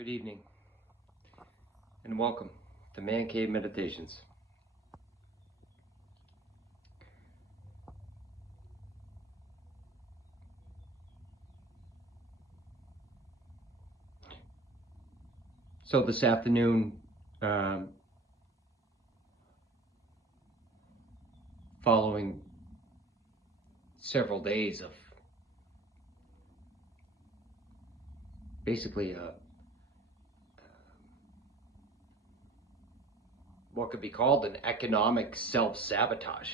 Good evening, and welcome to Man Cave Meditations. So this afternoon, following several days of basically what could be called an economic self-sabotage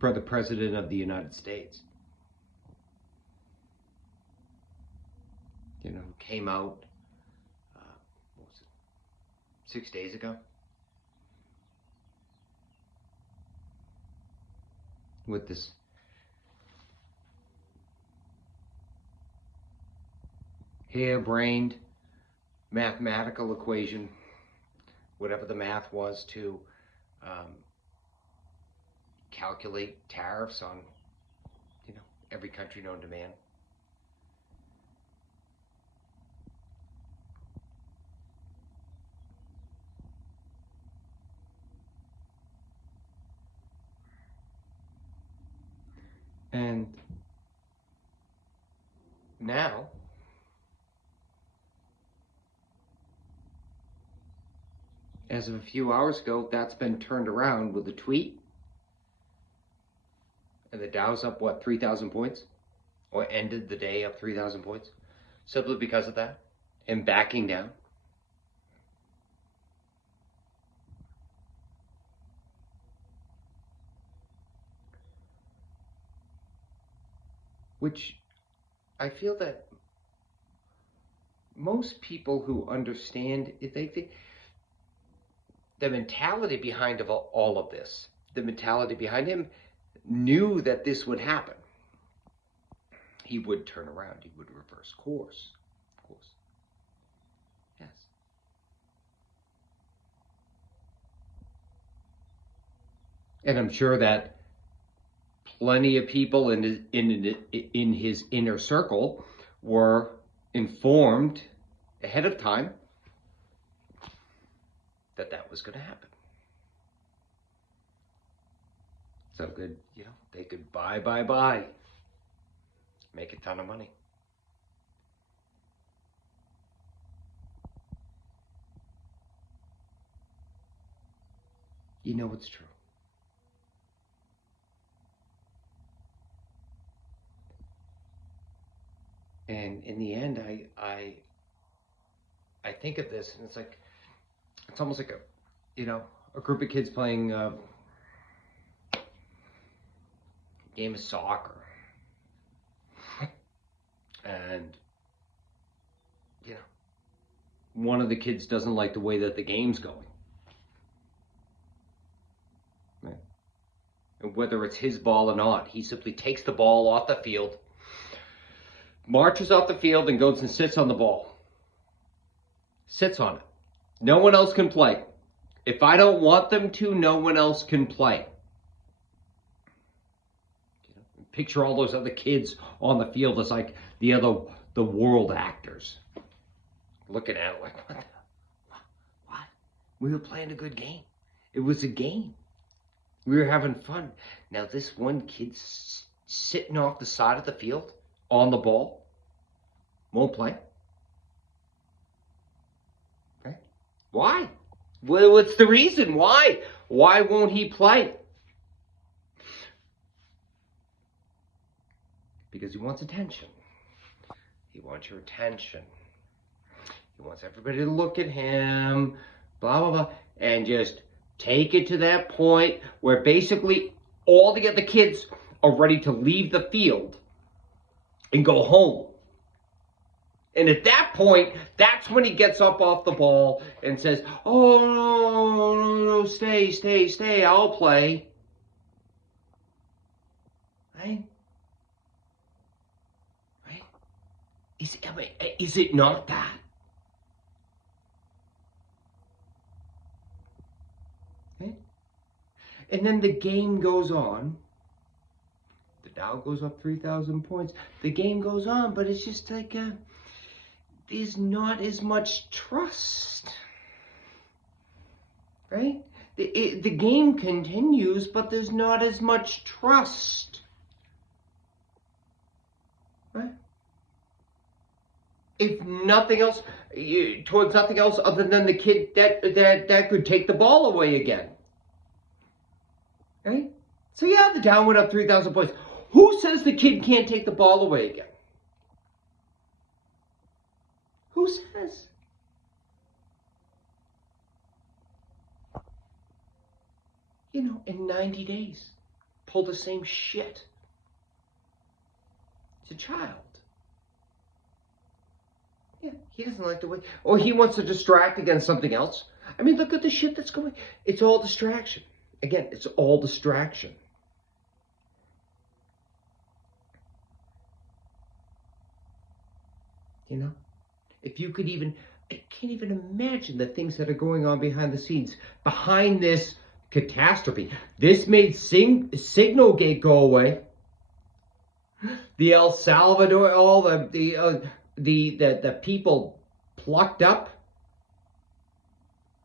for the President of the United States. Who came out, what was it, 6 days ago? With this harebrained mathematical equation, whatever the math was, to calculate tariffs on, every country known to man. And now, as of a few hours ago, that's been turned around with a tweet. And the Dow's up, 3,000 points? Or ended the day up 3,000 points? Simply because of that. And backing down. Which I feel that most people who understand, the mentality behind all of this, the mentality behind him, knew that this would happen. He would turn around. He would reverse course. Of course. Yes. And I'm sure that plenty of people in his inner circle were informed ahead of time that that was going to happen. So good, they could buy, make a ton of money. You know it's true. And in the end, I think of this, and it's almost like a group of kids playing a game of soccer. And, one of the kids doesn't like the way that the game's going. Right? And whether it's his ball or not, he simply takes the ball off the field, marches off the field, and goes and sits on the ball. Sits on it. No one else can play. If I don't want them to, no one else can play. Picture all those other kids on the field as like the world actors. Looking at it like, what? We were playing a good game. It was a game. We were having fun. Now this one kid's sitting off the side of the field on the ball. Won't play. Okay. Why? Well, what's the reason? Why? Why won't he play? Because he wants attention. He wants your attention. He wants everybody to look at him, blah, blah, blah, and just take it to that point where basically all the other kids are ready to leave the field and go home. And at that point, that's when he gets up off the ball and says, oh, no, stay, I'll play. Right? Right? Is it not that? Right? And then the game goes on. The Dow goes up 3,000 points. The game goes on, but it's just like, there's not as much trust, right? The game continues, but there's not as much trust, right? If nothing else, towards nothing else other than the kid that could take the ball away again, right? So yeah, the Dow went up 3,000 points. Who says the kid can't take the ball away again? Who says? You know, in 90 days, pull the same shit. It's a child. Yeah, he doesn't like the way, or he wants to distract against something else. I mean, look at the shit that's going. It's all distraction. Again, it's all distraction. You know, if you could even, I can't even imagine the things that are going on behind the scenes, behind this catastrophe. This made Signalgate go away. The El Salvador, all the people plucked up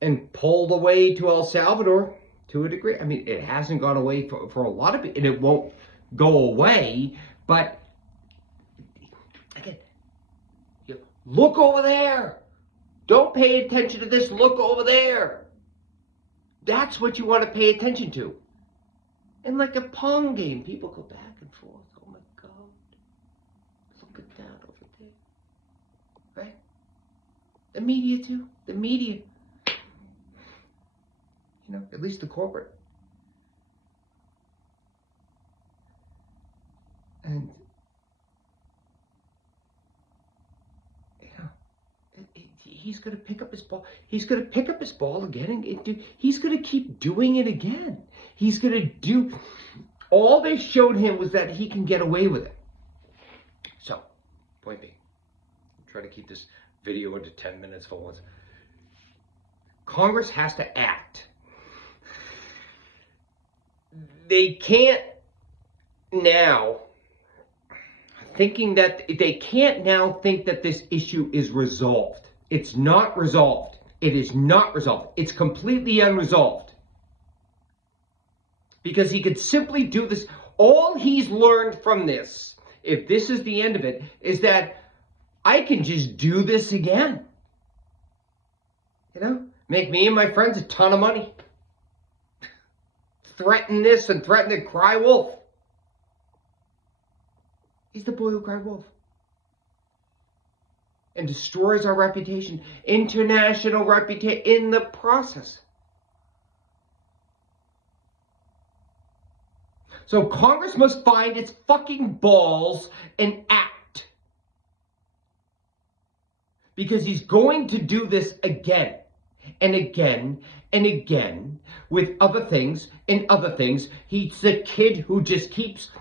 and pulled away to El Salvador to a degree. I mean, it hasn't gone away for a lot of people, and it won't go away, but again, look over there. Don't pay attention to this. Look over there. That's what you want to pay attention to. And like a Pong game, people go back and forth. Oh my God. Look at that over there. Right? The media too. The media. You know, at least the corporate. And he's going to pick up his ball. He's going to pick up his ball again. And he's going to keep doing it again. He's going to do... All they showed him was that he can get away with it. So, point being, try to keep this video into 10 minutes for once. Congress has to act. They can't now... They can't now think that this issue is resolved. It's not resolved. It is not resolved. It's completely unresolved. Because he could simply do this. All he's learned from this, if this is the end of it, is that I can just do this again. You know? Make me and my friends a ton of money. Threaten this and threaten to cry wolf. He's the boy who cried wolf. And destroys our reputation, international reputation, in the process. So Congress must find its fucking balls and act. Because he's going to do this again and again and again with other things and other things. He's the kid who just keeps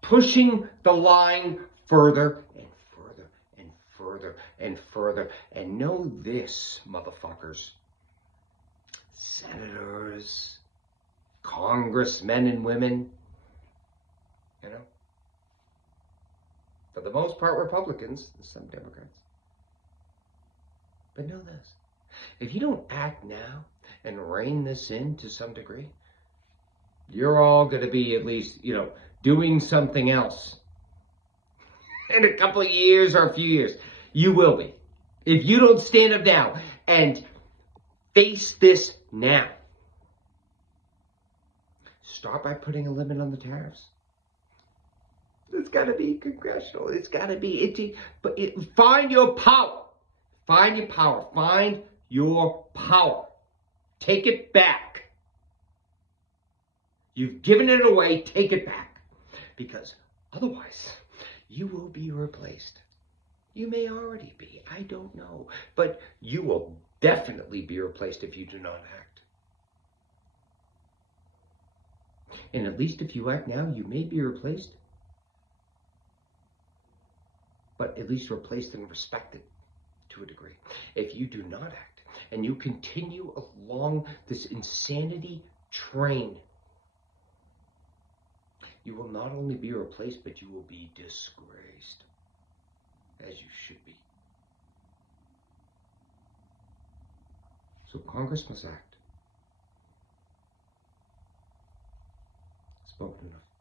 pushing the line further and further and further and further. And know this, motherfuckers. Senators, congressmen and women, you know, for the most part Republicans, some Democrats. But know this, if you don't act now and rein this in to some degree, you're all going to be at least, you know, doing something else in a couple of years or a few years. You will be. If you don't stand up now and face this now. Start by putting a limit on the tariffs. It's got to be congressional. It's got to be. Find your power. Find your power. Find your power. Take it back. You've given it away. Take it back. Because otherwise, you will be replaced. You may already be. I don't know. But you will definitely be replaced if you do not act. And at least if you act now, you may be replaced. But at least replaced and respected to a degree. If you do not act and you continue along this insanity train, you will not only be replaced, but you will be disgraced, as you should be. So Congress must act. Spoken enough.